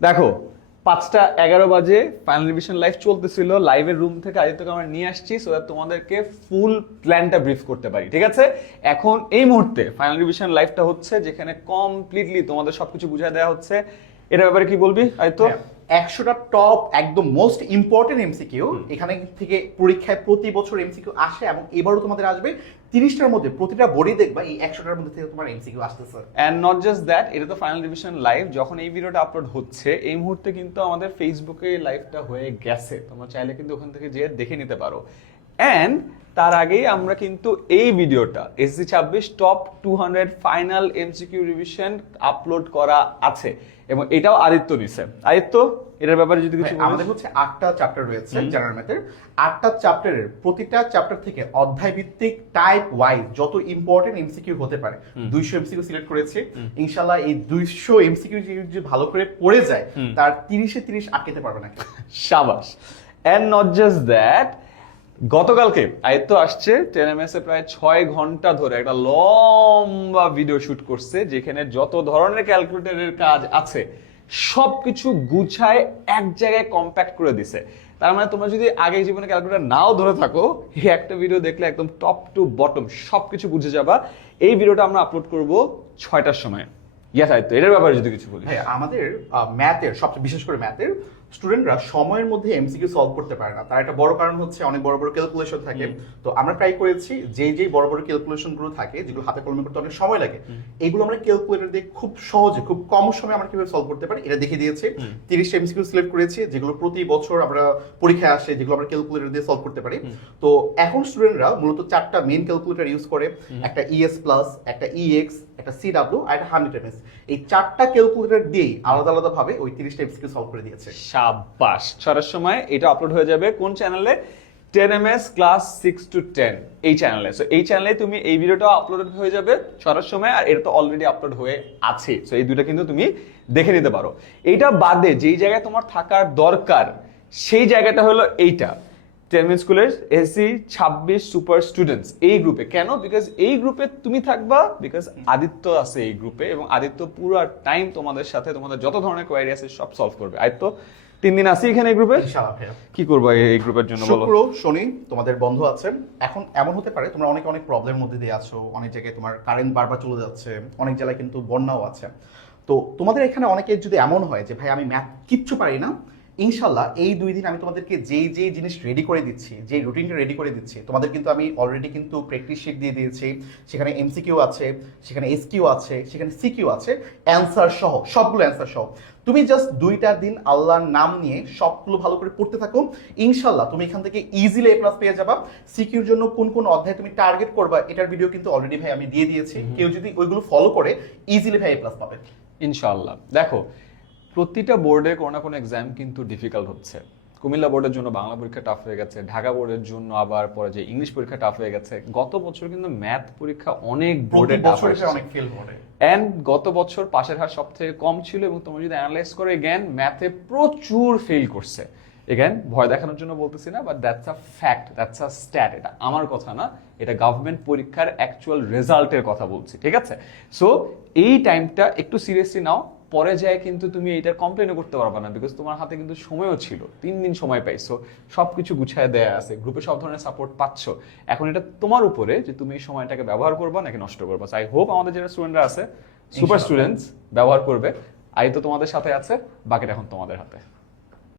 দেখো 5:11 বাজে final revision live চলতেছিল, লাইভের রুম থেকে আদিত্যকে আমরা নিয়ে আসছি সো দ্যাট তোমাদেরকে ফুল প্ল্যানটা ব্রিফ করতে পারি, ঠিক আছে? এখন এই মুহূর্তে ফাইনাল রিভিশন লাইভটা হচ্ছে, যেখানে কমপ্লিটলি তোমাদের সবকিছু বুঝিয়ে দেওয়া হচ্ছে। এটার ব্যাপারে কি বলবি আদিত্য? 100টা টপ একদম মোস্ট ইম্পর্টেন্ট এমসিকিউ এখানে থেকে পরীক্ষায় প্রতি বছর এমসিকিউ আসে, এবং এবারও তোমাদের আসবে। 30টার মধ্যে প্রতিটা বোর্ডই দেখবা এই 100টার মধ্যে থেকে তোমার এমসিকিউ আসতেছে। অ্যান্ড নট জাস্ট দ্যাট, এটা তো ফাইনাল রিভিশন লাইভ, যখন এই ভিডিওটা আপলোড হচ্ছে এই মুহূর্তে কিন্তু আমাদের ফেসবুকে লাইভটা হয়ে গেছে, তোমরা চাইলে কিন্তু ওখান থেকে যেয়ে দেখে নিতে পারো। অ্যান্ড তার আগেই আমরা কিন্তু এই ভিডিওটা SSC 26 top 200 final MCQ revision upload করা আছে, এবং এটাও আদিত্য নিছে। আদিত্য, এটার ব্যাপারে যদি কিছু আমাদের হচ্ছে 8টা চ্যাপ্টার রয়েছে জেনারেল ম্যাথের। 8টা চ্যাপ্টারের প্রতিটা চ্যাপ্টার থেকে অধ্যায় ভিত্তিক টাইপ ওয়াইজ যত ইম্পর্টেন্ট এমসিকিউ হতে পারে 200 এমসিকিউ সিলেক্ট করেছি। ইনশাআল্লাহ এই 200 এমসিকিউ যদি ভালো করে পড়ে যায় তার 30-এ 30 আটকাতে পারবে না। শাবাশ। এন্ড নট জাস্ট দ্যাট, গতকালকে আদিত্য আসছে 10ms এ প্রায় 6 ঘন্টা ধরে একটা লম্বা ভিডিও শুট করছে, যেখানে যত ধরনের ক্যালকুলেটরের কাজ আছে সবকিছু গুছায় এক জায়গায় কম্প্যাক্ট করে দিছে। তার মানে তোমরা যদি আগে জীবনে ক্যালকুলেটর নাও ধরে থাকো, এই একটা ভিডিও দেখলে একদম টপ টু বটম সবকিছু বুঝে যাবা। এই ভিডিওটা আমরা আপলোড করব 6টার সময়। ইয়েস আদিত্য, এটার ব্যাপারে যদি কিছু বলি। হ্যাঁ, আমাদের ম্যাথের সবচেয়ে বিশেষ করে ম্যাথের স্টুডেন্টরা সময়ের মধ্যে এমসিকিউ সলভ করতে পারে না। তার একটা বড় কারণ হচ্ছে অনেক বড় বড় ক্যালকুলেশন থাকে। তো আমরা ট্রাই করেছি যেই বড় বড় ক্যালকুলেশন গুলো থাকে, যেগুলো হাতে কলমে করতে অনেক সময় লাগে, এগুলো আমরা ক্যালকুলেটর দিয়ে খুব সহজে খুব কম সময়ে আমরা কিভাবে সলভ করতে পারি এটা দেখিয়ে দিয়েছি। 30টা এমসিকিউ সিলেক্ট করেছি যেগুলো প্রতি বছর আমরা পরীক্ষায় আসে, যেগুলো আমরা ক্যালকুলেটর দিয়ে সলভ করতে পারি। তো এখন স্টুডেন্টরা মূলত 4টা মেইন ক্যালকুলেটর ইউজ করে, একটা ইএস প্লাস, একটা ইএক্স, একটা সিডব্লিউ আর একটা 100ms। এই 4টা ক্যালকুলেটর দিয়েই আলাদা আলাদা ভাবে ওই 30টা এমসিকিউ সলভ করে দিয়েছে। শাবাশ। 6টার সময় এটা আপলোড হয়ে যাবে কোন চ্যানেলে? 10ms ক্লাস 6 to 10 এই চ্যানেলে। সো এই চ্যানেলে তুমি এই ভিডিওটা আপলোড হয়ে যাবে 6টার সময়, আর এটা তো অলরেডি আপলোড হয়ে আছে। সো এই দুটো কিন্তু তুমি দেখে নিতে পারো। এইটা বাদে যেই জায়গায় তোমার থাকার দরকার সেই জায়গাটা হলো এইটা, 10 স্কুলের এসএসসি 26 সুপার স্টুডেন্টস এই গ্রুপে। কেন? বিকজ এই গ্রুপে তুমি থাকবা, বিকজ আদিত্য আছে এই গ্রুপে, এবং আদিত্য পুরো টাইম তোমাদের সাথে তোমাদের যত ধরনের কোয়ারি আছে সব সলভ করবে। আদিত্য 3 দিন আসি এখানে এই গ্রুপে, কি করবো এই গ্রুপের জন্য বলো? শুক্র শনি তোমাদের বন্ধ আছে। এখন এমন হতে পারে তোমরা অনেক প্রবলেমের মধ্যে দিয়ে আছো, অনেক জায়গায় তোমার কারেন্ট বারবার চলে যাচ্ছে, অনেক জায়গায় কিন্তু বন্যাও আছে। তো তোমাদের এখানে অনেকের যদি এমন হয় যে ভাই আমি ম্যাথ কিচ্ছু পারি না, ইনশাল্লাহ এই 2 দিন আমি তোমাদেরকে যেই জিনিস রেডি করে দিচ্ছি, যে রুটিনটা রেডি করে দিচ্ছি, তোমাদের কিন্তু আমি অলরেডি কিন্তু প্র্যাকটিস শিট দিয়ে দিয়েছি। সেখানে এমসিকিউ আছে, সেখানে এসকিউ আছে, সেখানে সিকিউ আছে, অ্যান্সার সহ, সবগুলো অ্যান্সার সহ। তুমি জাস্ট 2টা দিন আল্লাহর নাম নিয়ে সবগুলো ভালো করে পড়তে থাকো, ইনশাল্লাহ তুমি এখান থেকে ইজিলি A+ পেয়ে যাবা। সিকিউর জন্য কোন অধ্যায় তুমি টার্গেট করবা এটার ভিডিও কিন্তু অলরেডি ভাই আমি দিয়ে দিয়েছি। কেউ যদি ওইগুলো ফলো করে ইজিলি ভাই A+ পাবে ইনশাআল্লাহ। দেখো, প্রতিটা বোর্ডে কোনো না কোনো এক্সাম কিন্তু ডিফিকাল্ট হচ্ছে। কুমিল্লা বোর্ডের জন্য বাংলা পরীক্ষা টাফ হয়ে গেছে, ঢাকা বোর্ডের জন্য আবার পরে যে ইংলিশ পরীক্ষা টাফ হয়ে গেছে। গত বছর কিন্তু ম্যাথ পরীক্ষা অনেক বোর্ডে টাফ হয়েছে, অনেক ফেল করে। এন্ড গত বছর পাশের হার সবথেকে কম ছিল, এবং তোমরা যদি অ্যানালাইজ করো এগেন ম্যাথে প্রচুর ফেল করছে। এগেন ভয় দেখানোর জন্য বলতেছি না, but that's a fact, that's a stat. এটা আমার কথা না, এটা গভর্নমেন্ট পরীক্ষার অ্যাকচুয়াল রেজাল্টের কথা বলছি, ঠিক আছে? সো এই টাইমটা একটু সিরিয়াসলি নাও, পরে যায় কিন্তু তুমি এইটার কমপ্লেনও করতে পারবে না, বিকজ তোমার হাতে কিন্তু সময়ও ছিল, 3 দিন সময় পাইছো, সবকিছু গুছায় দেয়া আছে, গ্রুপে সব ধরনের সাপোর্ট পাচ্ছ। এখন এটা তোমার উপরে যে তুমি এই সময়টাকে ব্যবহার করবা নাকি নষ্ট করবা। আই হোপ আমাদের যারা স্টুডেন্টরা আছে সুপার স্টুডেন্টস ব্যবহার করবে। আই তো তোমাদের সাথে আছে, বাকিটা এখন তোমাদের হাতে।